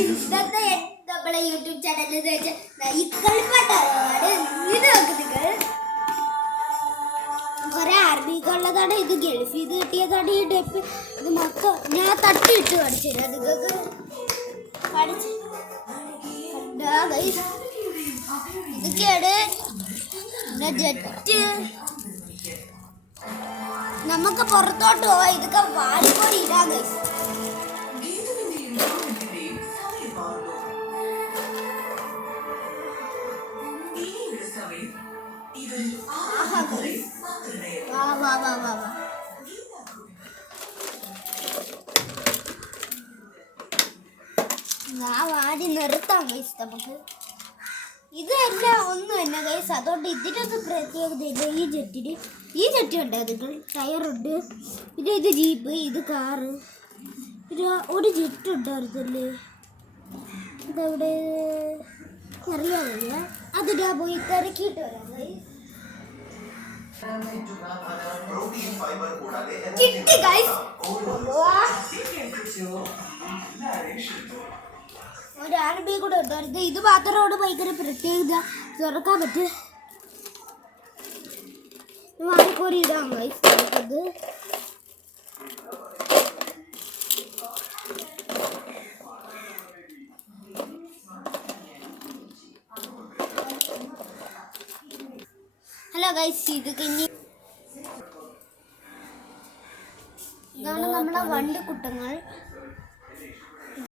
ഇന്നത്തെ നമ്മളെ യൂട്യൂബ് ചാനലിൽ ഈ കളിപ്പാട്ടാണ് ഇത് നോക്കുന്നത്. കുറെ അറബിക്കുള്ളതാണ്, ഇത് ഗൾഫിൽ നിന്ന് കിട്ടിയതാണ്. ഈ ഡെപ്പ് ഇത് മൊത്തം ഞാൻ തട്ടിയിട്ട് കാണിച്ചു തരാം നിങ്ങൾക്ക്. ഇതൊക്കെയാണ് പിന്നെ ജെറ്റ്. നമുക്ക് പുറത്തോട്ട് പോവാം. ഇതൊക്കെ വാരിക്കോടി ഇടാം ഗൈസ്. ഞാൻ വാരി നിർത്താം ഗൈസ്. നമുക്ക് ഇതെല്ലാം ഒന്നും തന്നെ ഗൈസ്. അതുകൊണ്ട് ഇതിനൊന്നും പ്രത്യേകതയില്ല. ഈ ജെറ്റ് ഉണ്ട്, അതുകൾ ടയറുണ്ട്. പിന്നെ ഇത് ജീപ്പ്, ഇത് കാറ്. പിന്നെ ഒരു ജെറ്റ് ഉണ്ടായിരുന്നല്ലേ, ഇതവിടെ അറിയാമില്ല. അത് ഞാൻ പോയി തിരക്കിയിട്ട് വരാം ഗൈസ്. കിട്ടി ഗൈസ്. ഒരു അറബി കൂടെ ഉണ്ടായിരുന്നു. ഇത് മാത്രമാണ് ഭയങ്കര പ്രത്യേകത. തുറക്കാൻ പറ്റും. വാരിക്കോരി ഇടാം ഗൈസ്. തുറക്കുന്നത് ഹലോ ഗൈസ്, ഇത് കഴിഞ്ഞ് ഇതാണ് നമ്മളെ വണ്ട് കുട്ടങ്ങൾ.